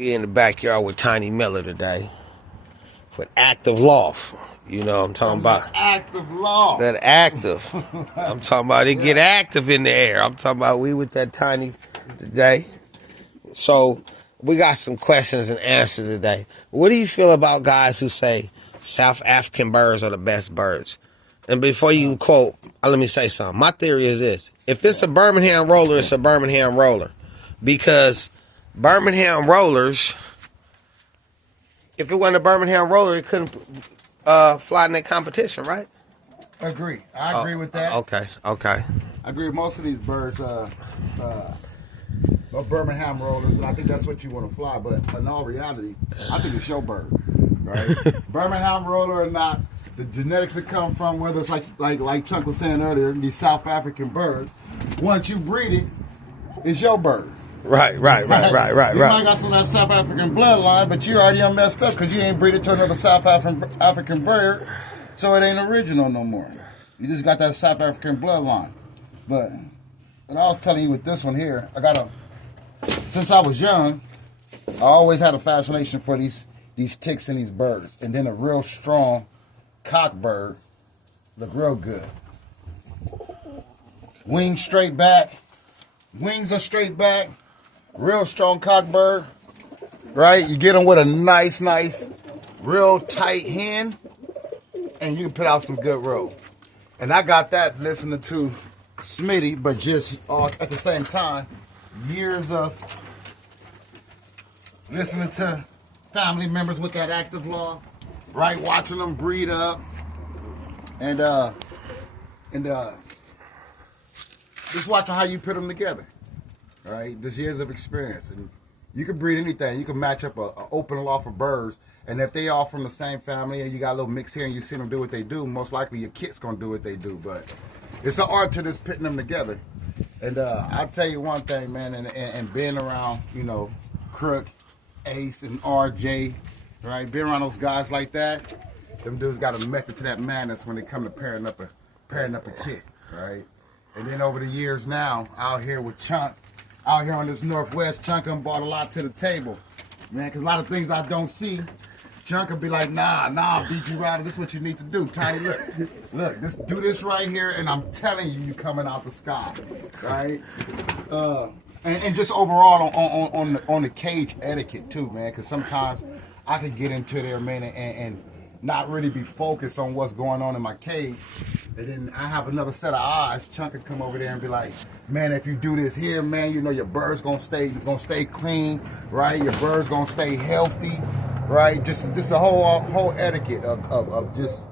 We in the backyard with Tiny Miller today with Active LOFT. You know what I'm talking about? Active LOFT. That active. I'm talking about it get active in the air. I'm talking about we with that Tiny today. So we got some questions and answers today. What do you feel about guys who say South African birds are the best birds? And before you quote, let me say something. My theory is this. If it's a Birmingham roller, it's a Birmingham roller. Because Birmingham rollers, if it wasn't a Birmingham roller, it couldn't fly in that competition, right? Agree. I agree with that. Okay. I agree with most of these birds are Birmingham rollers, and I think that's what you want to fly. But in all reality, I think it's your bird, right? Birmingham roller or not, the genetics that come from, whether it's like Chuck was saying earlier, these South African birds, once you breed it, it's your bird. Right. You might got some of that South African bloodline, but you already messed up because you ain't breed it to another South African bird, so it ain't original no more. You just got that South African bloodline. But I was telling you with this one here, since I was young, I always had a fascination for these ticks and these birds, and then a real strong cock bird look real good. Wings straight back, wings are straight back. Real strong cock bird, right? You get them with a nice, real tight hen, and you can put out some good roe. And I got that listening to Smitty, but just at the same time, years of listening to family members with that active law, right? Watching them breed up, and just watching how you put them together. All right, just years of experience, and you can breed anything. You can match up a open loft of birds, and if they all from the same family, and you got a little mix here, and you see them do what they do, most likely your kid's gonna do what they do. But it's an art to this putting them together. And I'll tell you one thing, man, and being around, Crook, Ace, and RJ, right? Being around those guys like that, them dudes got a method to that madness when they come to pairing up a kid, right? And then over the years now, out here with Chunk. Out here on this Northwest, Chunk brought a lot to the table, man, because a lot of things I don't see, Chunk will be like, nah, BG Rider, this is what you need to do. Tiny, look, do this right here, and I'm telling you, coming out the sky, right? And just overall on the cage etiquette too, man, because sometimes I could get into there, man, and not really be focused on what's going on in my cage. And then I have another set of eyes. Chunk can come over there and be like, man, if you do this here, man, your bird's gonna stay clean, right? Your bird's gonna stay healthy, right? Just the whole etiquette of just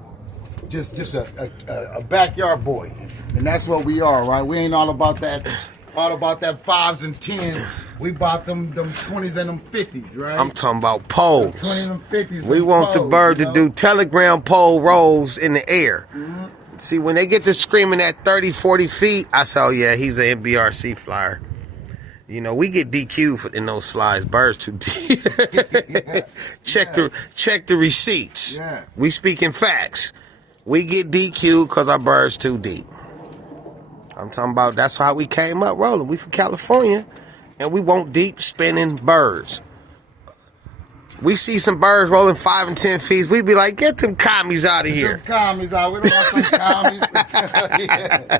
a backyard boy. And that's what we are, right? We ain't all about that 5s and 10s. We bought them 20s and them 50s, right? I'm talking about poles. 20s and 50s. We want the bird to do telegram pole rolls in the air. Mm-hmm. See, when they get to screaming at 30, 40 feet, I say, oh, yeah, he's an NBRC flyer. We get DQ'd in those flies. Birds too deep. Check the receipts. Yes. We speaking facts. We get DQ'd because our birds too deep. I'm talking about that's how we came up rolling. We from California, and we want deep spinning birds. We see some birds rolling 5 and 10 feet. We be like, get them commies out of here. Get them commies out. We don't want some commies. Yeah.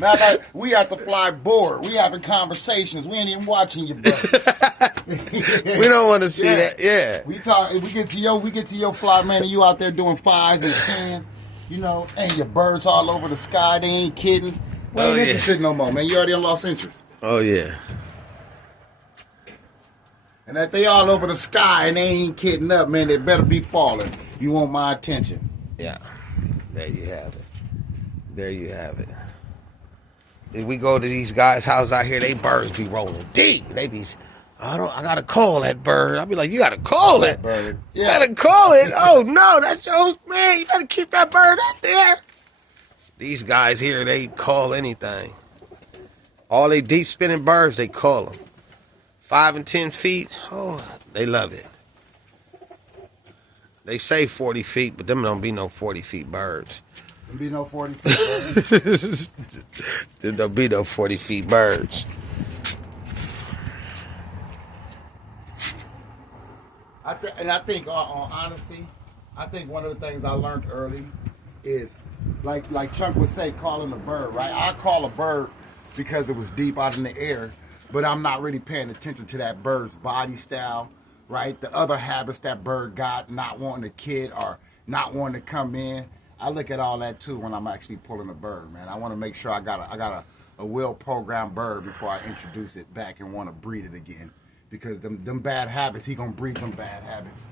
Now, we have to fly board. We having conversations. We ain't even watching you, bro. We don't want to see that. Yeah. We get to your flight, man, and you out there doing 5s and 10s, and your birds all over the sky. They ain't kidding. We ain't interested no more, man. You already lost interest. Oh, yeah. And if they all over the sky and they ain't kidding up, man, they better be falling. You want my attention. Yeah. There you have it. If we go to these guys' houses out here, they birds be rolling deep. They be, I gotta call that bird. I'll be like, you gotta call it. Bird. You gotta call it. Oh no, that's yours, man. You better keep that bird up there. These guys here, they call anything. All they deep spinning birds, they call them. 5 and 10 feet, oh, they love it. They say 40 feet, but them don't be no 40 feet birds. There be no 40 feet birds. There don't be no 40 feet birds. I think on honesty, I think one of the things I learned early is like Chunk would say, calling a bird, right? I call a bird because it was deep out in the air, but I'm not really paying attention to that bird's body style, right? The other habits that bird got, not wanting to kid or not wanting to come in. I look at all that too when I'm actually pulling a bird, man. I want to make sure I got a well-programmed bird before I introduce it back and want to breed it again. Because them bad habits, he gonna breed them bad habits,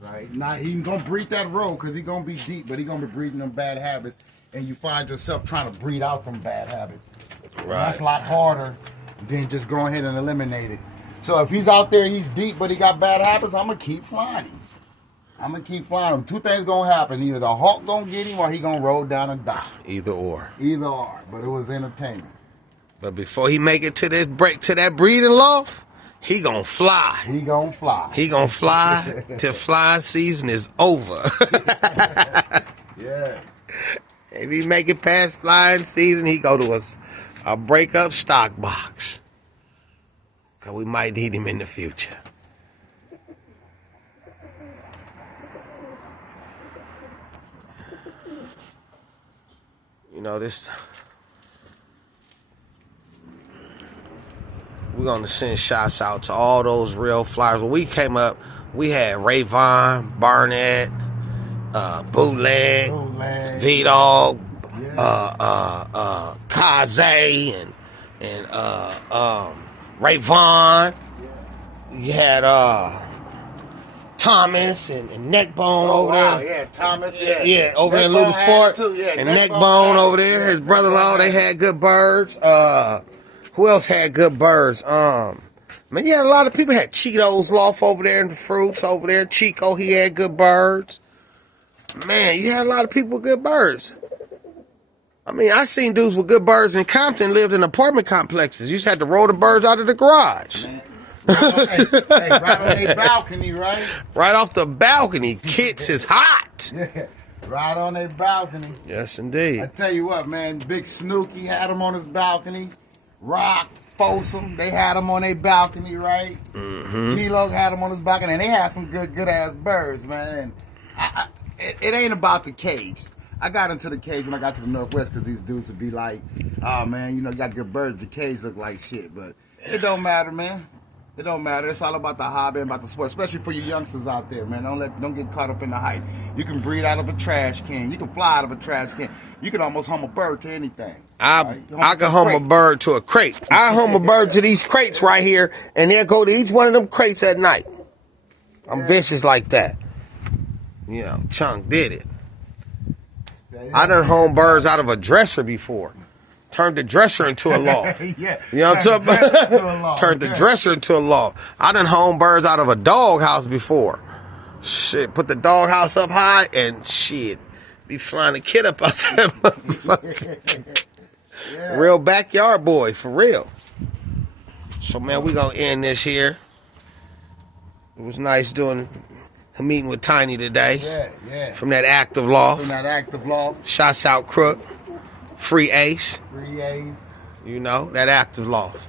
right? Not he gonna breed that road because he gonna be deep, but he gonna be breeding them bad habits, and you find yourself trying to breed out from bad habits. Right. That's a lot harder than just go ahead and eliminate it. So if he's out there, he's deep, but he got bad habits, I'm gonna keep flying him. I'm gonna keep flying him. Two things gonna happen: either the hawk gonna get him, or he gonna roll down and die. Either or. Either or. But it was entertainment. But before he make it to this break to that breeding loft, he gonna fly. He gonna fly. He gonna fly till flying season is over. Yes. If he make it past flying season, he go to a breakup stock box. Cause we might need him in the future. You know this. We're going to send shots out to all those real flyers. When we came up, we had Rayvon, Barnett, Bootleg, V-Dog, Kaze, and Rayvon. You had Thomas and Neckbone over there. Yeah, Thomas. Yeah, over in Ludasport. And Neckbone over there. His brother-in-law, they had good birds. Who else had good birds? Man, you had a lot of people. Had Cheetos Loft over there and the fruits over there. Chico, he had good birds. Man, you had a lot of people with good birds. I mean, I seen dudes with good birds in Compton lived in apartment complexes. You just had to roll the birds out of the garage. Right on their balcony, right? Right off the balcony. Kits is hot. Yeah, right on their balcony. Yes, indeed. I tell you what, man, Big Snooky had him on his balcony. Rock, Folsom, they had him on their balcony, right? Mm-hmm. T-Log had him on his balcony, and they had some good ass birds, man. And it ain't about the cage. I got into the cage when I got to the Northwest because these dudes would be like, "Oh man, you know, you got good birds. The cage look like shit," but it don't matter, man. It don't matter. It's all about the hobby and about the sport, especially for you youngsters out there, man. Don't get caught up in the hype. You can breed out of a trash can. You can fly out of a trash can. You can almost hum a bird to anything. I can hum a bird to a crate. I hum a bird to these crates right here, and they'll go to each one of them crates at night. I'm vicious like that. You know, Chunk did it. I done home birds out of a dresser before. Turned the dresser into a loft. Yeah. You know what I'm talking about? Turned the dresser into a loft. I done home birds out of a doghouse before. Shit, put the doghouse up high and shit, be flying a kid up out that motherfucker. Yeah. Real backyard boy, for real. So man, we gonna end this here. It was nice doing a meeting with Tiny today. Yeah. From that active loft. Shouts out Crook. Free Ace. Free Ace. You know, that active loft.